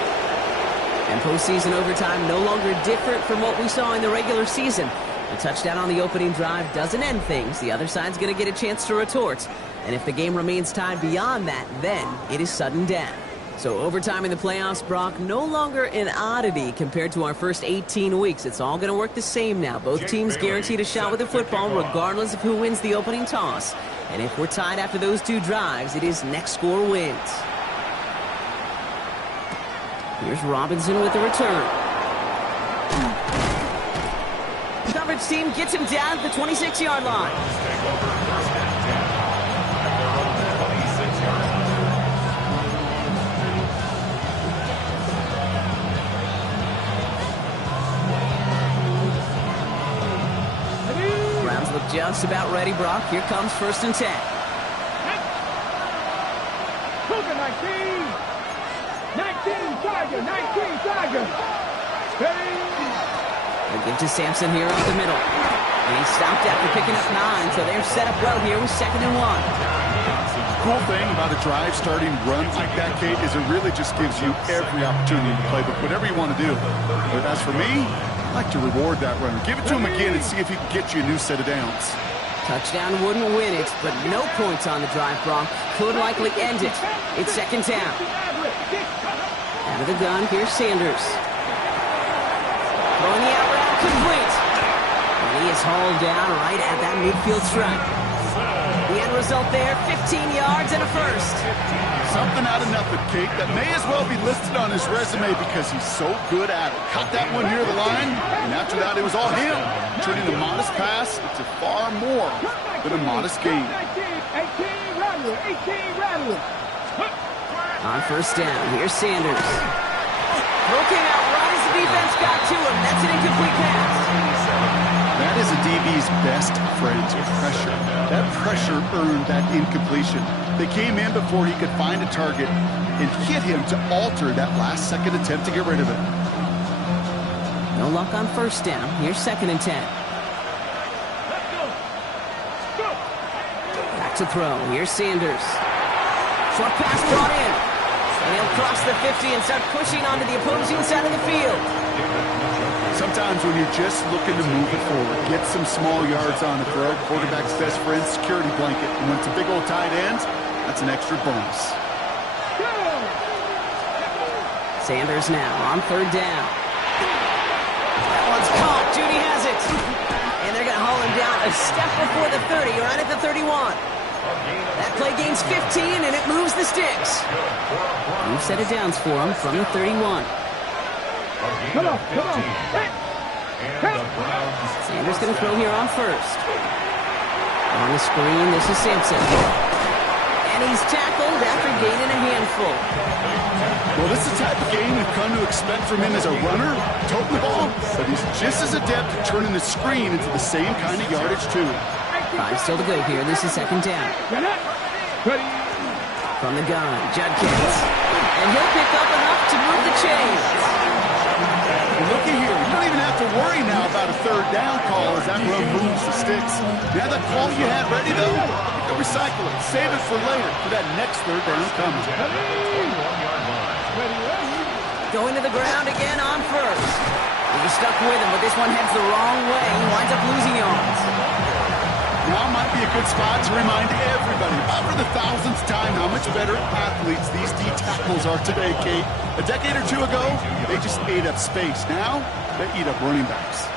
And postseason overtime no longer different from what we saw in the regular season. A touchdown on the opening drive doesn't end things. The other side's going to get a chance to retort. And if the game remains tied beyond that, then it is sudden death. So overtime in the playoffs, Brock, no longer an oddity compared to our first 18 weeks. It's all going to work the same now. Both teams guaranteed a shot with the football regardless of who wins the opening toss. And if we're tied after those two drives, it is next score wins. Here's Robinson with the return. Coverage team gets him down at the 26-yard line. Browns look just about ready, Brock. Here comes first and 10. 19 Tiger, 19 Tiger. They give to Sampson here up the middle. And he stopped after picking up 9, so they're set up well here with second and 1. Cool thing about a drive starting runs like that, Kate, is it really just gives you every opportunity to play whatever you want to do. But as for me, I like to reward that runner. Give it to him again and see if he can get you a new set of downs. Touchdown wouldn't win it, but no points on the drive, Brock. Could likely end it. It's second down. Out of the gun, here's Sanders. Throwing the out route, complete. And he is hauled down right at that midfield stripe. The end result there, 15 yards and a first. Something out of nothing, Kate, that may as well be listed on his resume because he's so good at it. Caught that one near the line, and after that it was all him. Turning a modest pass into far more than a modest gain. 18 Rattler. On first down, here's Sanders. Looking out right as the defense got to him. That's an incomplete pass. That is a DB's best friend, pressure. That pressure earned that incompletion. They came in before he could find a target and hit him to alter that last-second attempt to get rid of it. No luck on first down. Here's second and 10. Back to throw. Here's Sanders. Short pass brought in. And he'll cross the 50 and start pushing onto the opposing side of the field. Sometimes when you're just looking to move it forward, get some small yards on the throw, quarterback's best friend, security blanket. And when it's a big old tight end, that's an extra bonus. Sanders now on third down. That one's caught. Judy has it. And they're going to haul him down a step before the 30, right at the 31. That play gains 15, and it moves the sticks. New set of downs for him from the 31. Come on. Sanders going to throw here on first. On the screen, this is Sampson. And he's tackled after gaining a handful. Well, this is the type of game you've come to expect from him as a runner, toting the ball, but he's just as adept at turning the screen into the same kind of yardage, too. 5 still to go here. This is second down. From the gun, Judkins. And he'll pick up enough to move the chains. Well, looky here. You don't even have to worry now about a third down call as that run moves the sticks. Now that call you had ready, though, you can recycle it. Save it for later for that next third down coming. Going to the ground again on first. He's stuck with him, but this one heads the wrong way. He winds up losing yards. Now might be a good spot to remind everybody, about for the thousandth time, how much better athletes these D tackles are today, Kate. A decade or two ago, they just ate up space. Now, they eat up running backs.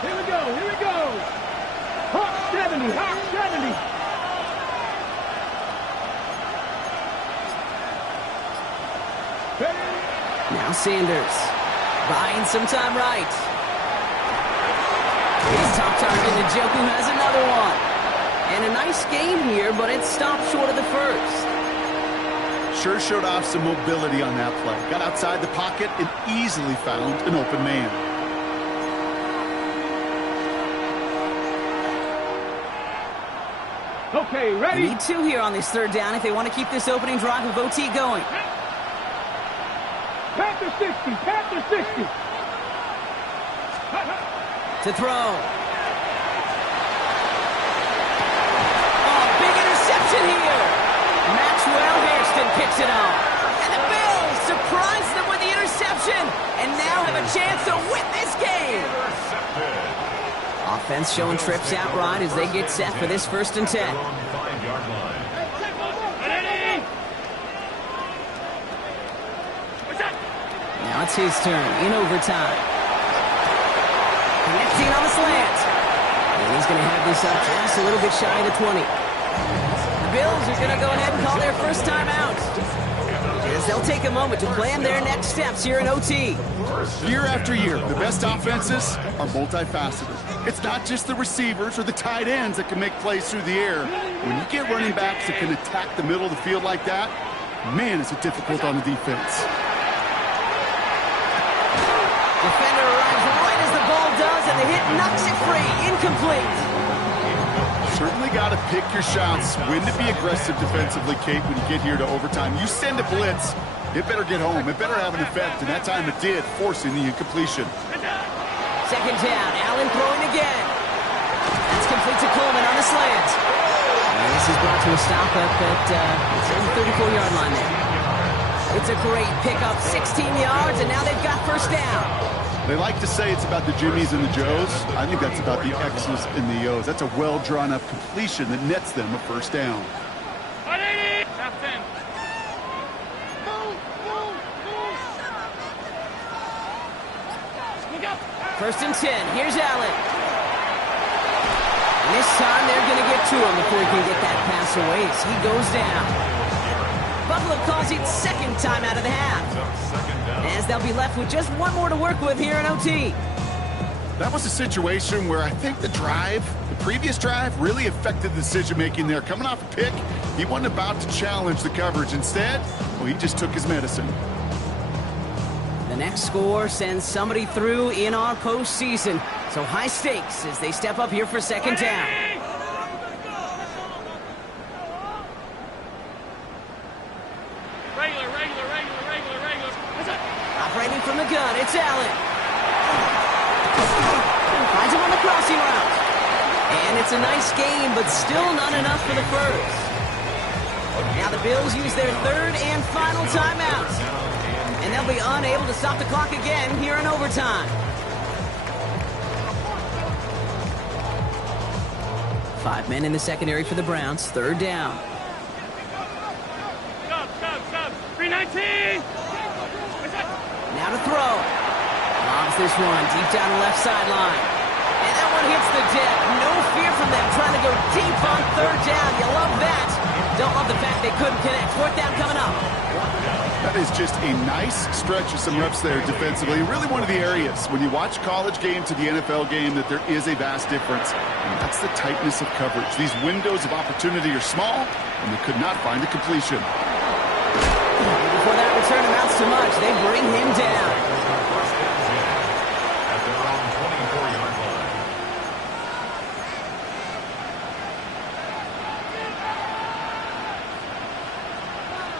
Here we go. Hawk 70. Now Sanders buying some time right. His top target, Njoku, has another one. And a nice game here, but it stopped short of the first. Sure showed off some mobility on that play. Got outside the pocket and easily found an open man. Okay, They ready? need 2 here on this third down if they want to keep this opening drive of OT going. Panther 60. To throw. Oh, big interception here. Maxwell Hairston picks it off. And the Bills surprise them with the interception and now have a chance to win this game. Offense showing trips outright as they get set for this 1st and 10. Now it's his turn in overtime. Connecting on the slant. And he's going to have this up just a little bit shy of the 20. The Bills are going to go ahead and call their first time out, as they'll take a moment to plan their next steps here in OT. Year after year, the best offenses are multifaceted. It's not just the receivers or the tight ends that can make plays through the air. When you get running backs that can attack the middle of the field like that, man, is it difficult on the defense. Defender arrives right as the ball does, and the hit knocks it free. Incomplete. Certainly got to pick your shots. When to be aggressive defensively, Kate, when you get here to overtime. You send a blitz, it better get home. It better have an effect, and that time it did, forcing the incompletion. Second down, Allen throwing again. That's complete to Coleman on the slant. And this is brought to a stop up at the 34-yard line there. It's a great pickup, 16 yards, and now they've got first down. They like to say it's about the Jimmies and the Joes. I think that's about the X's and the O's. That's a well-drawn-up completion that nets them a first down. First and 10. Here's Allen. And this time they're going to get to him before he can get that pass away as he goes down. Buffalo calls it second time out of the half, as they'll be left with just one more to work with here in OT. That was a situation where I think the previous drive, really affected the decision-making there. Coming off a pick, he wasn't about to challenge the coverage. Instead, well, he just took his medicine. The next score sends somebody through in our postseason. So high stakes as they step up here for second down. Operating from the gun, it's Allen. Finds him on the crossing route. And it's a nice game, but still not enough for the first. Now the Bills use their third and final timeout. And they'll be unable to stop the clock again here in overtime. 5 men in the secondary for the Browns. Third down. Stop. 319. Now to throw. Lobs this one deep down the left sideline. one hits the deck. No fear from them trying to go deep on third down. You love that. Don't love the fact they couldn't connect. Fourth down coming up. That is just a nice stretch of some reps there defensively. Really one of the areas when you watch college game to the NFL game that there is a vast difference. And that's the tightness of coverage. These windows of opportunity are small, and they could not find a completion. Before that return amounts to much, they bring him down. At their own 24-yard line.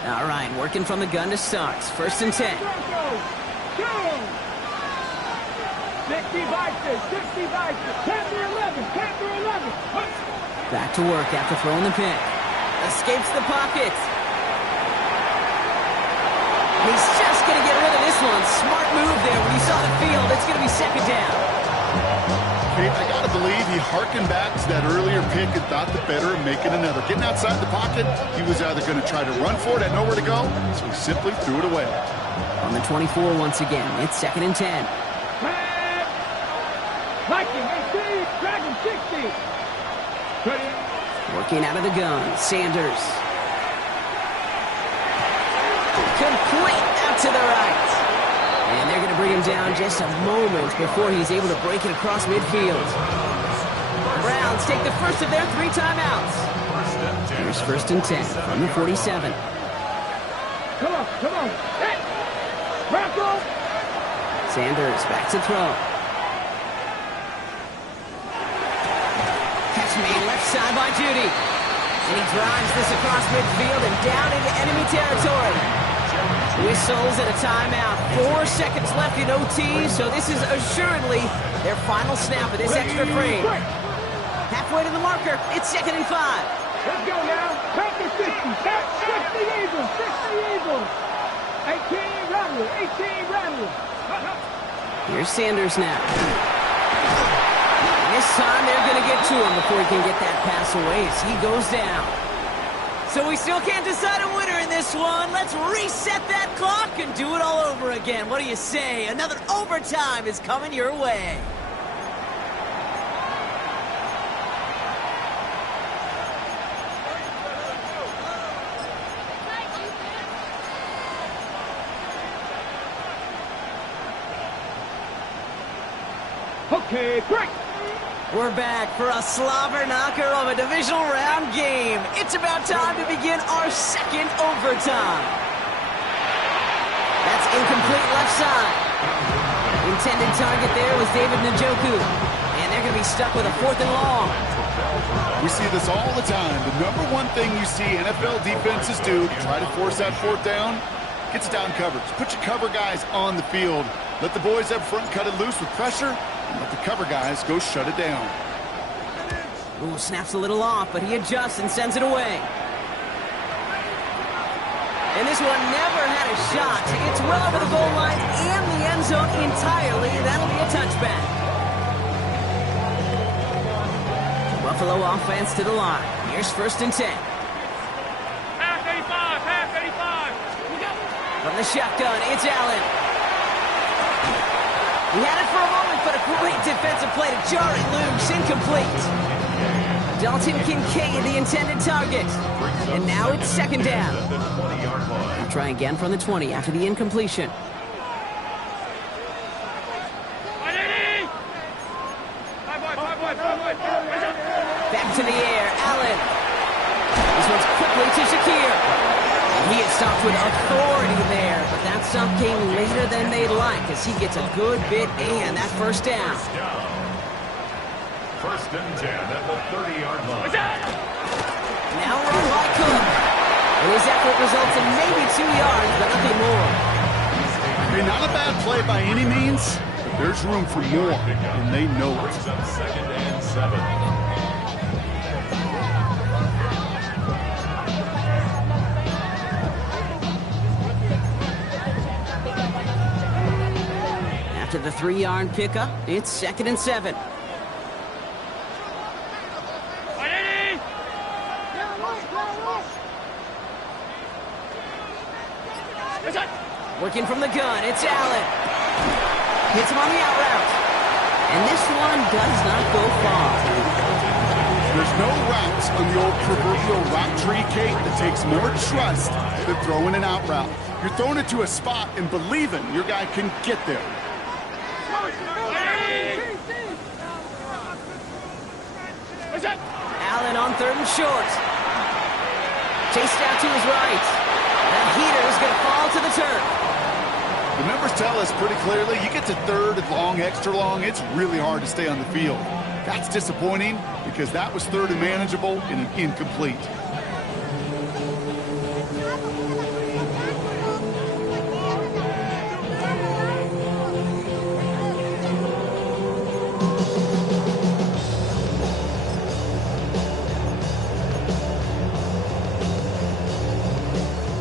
All right, working from the gun to start. First and 10. 60 vices, 60 vices. 10 to 11, 10 to 11. Back to work after throwing the pick. Escapes the pocket. He's just going to get rid of this one. Smart move there when he saw the field. It's going to be second down. Okay, I got to believe he hearkened back to that earlier pick and thought the better of making another. Getting outside the pocket, he was either going to try to run for it, had nowhere to go, so he simply threw it away. On the 24 once again, it's second and 10. Viking 18, Dragon 60. Ready? Working out of the gun, Sanders. Complete out to the right. And they're going to bring him down just a moment before he's able to break it across midfield. Browns take the first of their 3 timeouts. Here's first and 10 from the 47. Come on. Hey! Bronco! Sanders back to throw. Catch made left side by Judy. And he drives this across midfield and down into enemy territory. Whistles and a timeout. 4 seconds left in OT, so this is assuredly their final snap of this extra frame. Halfway to the marker, it's second and 5. Let's go now. Count to 60. Count 60 Eagles. 60 Eagles. 18 Rattlers. 18 Rattlers. Here's Sanders now. This time they're going to get to him before he can get that pass away as he goes down. So we still can't decide a winner in this one. Let's reset that clock and do it all over again. What do you say? Another overtime is coming your way. Okay, break. We're back for a slobber knocker of a divisional round game. It's about time to begin our second overtime. That's incomplete left side. Intended target there was David Njoku. And they're going to be stuck with a 4th and long. We see this all the time. The number one thing you see NFL defenses do to try to force that 4th down, gets down coverage. Put your cover guys on the field. Let the boys up front cut it loose with pressure. Let the cover guys go shut it down. Ooh, snaps a little off, but he adjusts and sends it away. And this one never had a shot. It's well over the goal line and the end zone entirely. That'll be a touchback. Buffalo offense to the line. Here's first and 10. Half 85. From the shotgun, it's Allen. He had it for a moment, but a great defensive play to jar it loose. Incomplete. Dalton Kincaid, the intended target. And now it's second down. We'll try again from the 20 after the incompletion. Back to the air, Allen. This one's quickly to Shakir. He is stopped with authority there, but that stop came later than they'd like as he gets a good bit and that first down. First and 10 at the 30-yard line. Now run by Cook. And his effort results in maybe 2 yards, but nothing more. Hey, not a bad play by any means, but there's room for more, and they know it. Second and 7. To the 3-yard pickup, it's second and 7. Working from the gun, it's Allen. Hits him on the out route. And this one does not go far. There's no routes on the old proverbial route tree, Kate, that takes more trust than throwing an out route. You're throwing it to a spot and believing your guy can get there. Allen on 3rd and short. Chased out to his right. That heater is going to fall to the turf. The numbers tell us pretty clearly, you get to 3rd and long, extra long, it's really hard to stay on the field. That's disappointing because that was 3rd and manageable and an incomplete.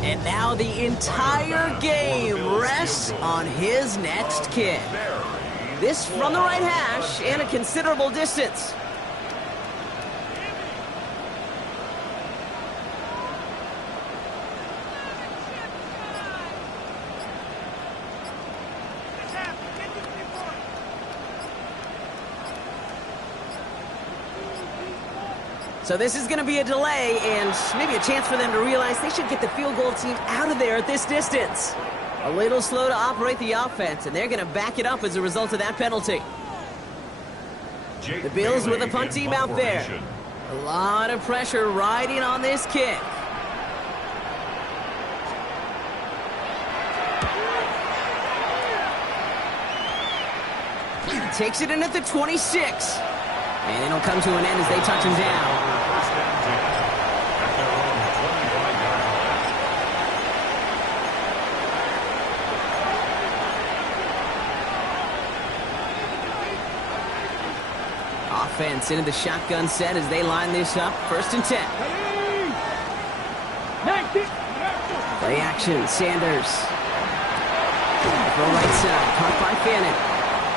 And now the entire game rests on his next kick. This from the right hash and a considerable distance. So this is going to be a delay and maybe a chance for them to realize they should get the field goal team out of there at this distance. A little slow to operate the offense, and they're going to back it up as a result of that penalty. The Bills with a punt team out there. A lot of pressure riding on this kick. Takes it in at the 26. And it'll come to an end as they touch him down. Offense into the shotgun set as they line this up. 1st and 10. Play action, Sanders. Throw right side, caught by Fannin.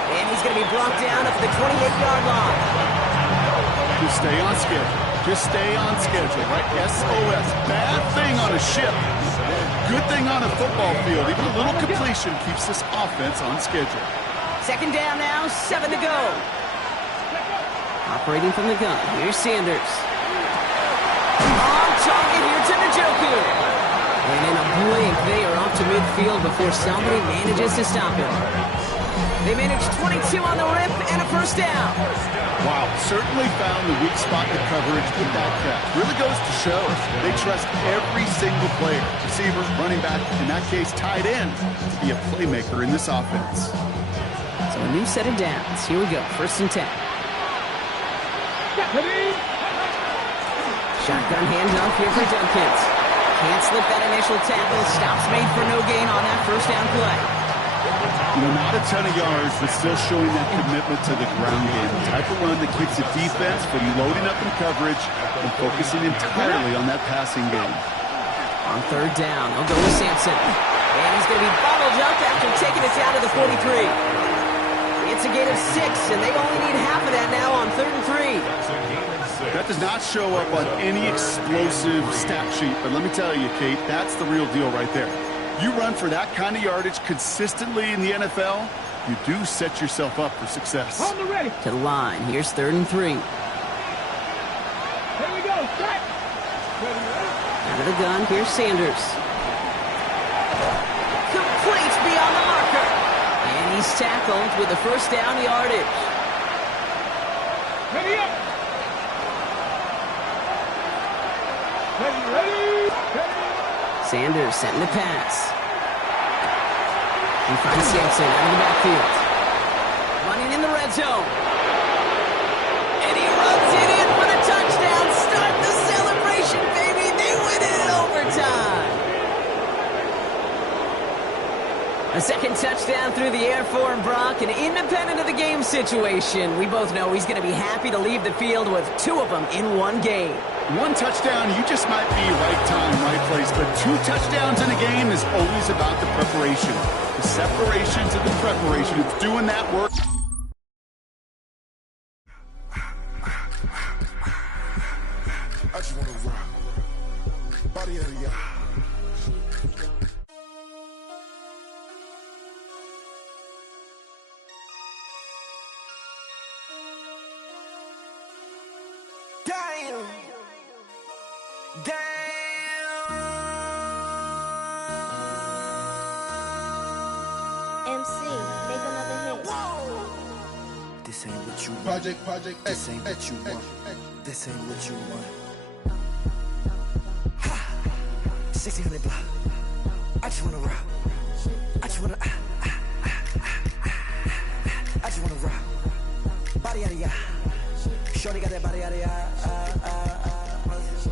And he's going to be brought down at the 28-yard line. Just stay on schedule. Just stay on schedule, right? SOS. Bad thing on a ship. Good thing on a football field. Even a little completion keeps this offense on schedule. 2nd down now, 7 to go. Operating from the gun, here's Sanders. On target here to Njoku. And in a blink, they are off to midfield before somebody manages to stop him. They managed 22 on the rip and a 1st down. Wow, certainly found the weak spot in coverage with that catch. Really goes to show they trust every single player, receiver, running back, in that case tight end, to be a playmaker in this offense. So a new set of downs. Here we go, 1st and 10. Shotgun handoff here for Dunkins. Can't slip that initial tackle. Stops made for no gain on that 1st down play. You know, not a ton of yards, but still showing that commitment to the ground game. The type of run that keeps the defense from loading up in coverage and focusing entirely on that passing game. On 3rd down, they'll go with Sampson. And he's going to be bottled up after taking it down to the 43. It's a gain of 6, and they only need half of that now on 3rd and 3. That does not show up on any explosive stat sheet, but let me tell you, Kate, that's the real deal right there. You run for that kind of yardage consistently in the NFL, you do set yourself up for success. On the ready. To the line, here's 3rd and 3. Here we go, strike. Out of the gun, here's Sanders. Complete beyond the marker. And he's tackled with the 1st down yardage. Ready up. Ready. Sanders setting the pass. He finds Sampson out of the backfield. Running in the red zone. And he runs it in for the touchdown. Start the celebration, baby. They win it in overtime. A 2nd touchdown through the air for Brock, and independent of the game situation, we both know he's going to be happy to leave the field with 2 of them in one game. 1 touchdown, you just might be right time, right place, but 2 touchdowns in a game is always about the preparation. The separation to the preparation. It's doing that work. I just want to rock. Body area. MC, make another hit. This ain't what you want. Project, This ain't what you want. This ain't what you want. 1600 block. I just wanna rock. I just wanna. I just wanna rock. Body out of ya. Shorty got that body out of ya.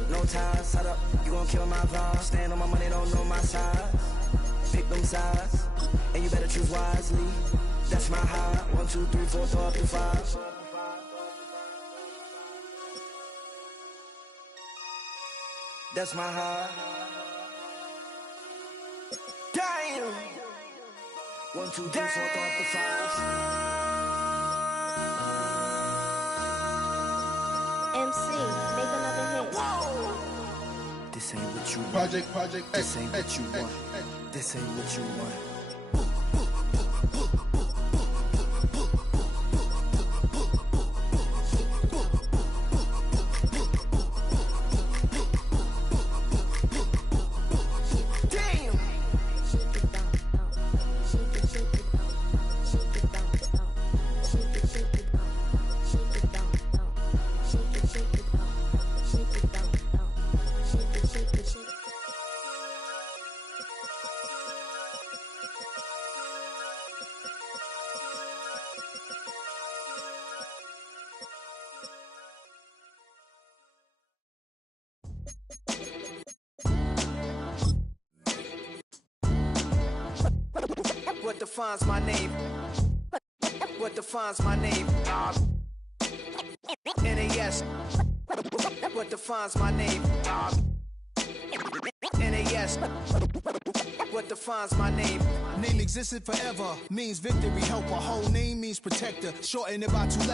No ties, side up. You gon' kill my vibe. Stand on my money, don't know my size. Pick them sides, and you better choose wisely. That's my high. 1, 2, 3, 4, 5, 3, 5. That's my high. Damn. 1, 2, 3, 4, 5, 5. MC, make another hit. This ain't what you want. Project, This ain't what you want. This ain't what you want. What defines my name? What defines my name? NAS. What defines my name? NAS. What defines my name? Name existed forever, means victory, helper. Whole name means protector. Shorten it by 2 letters.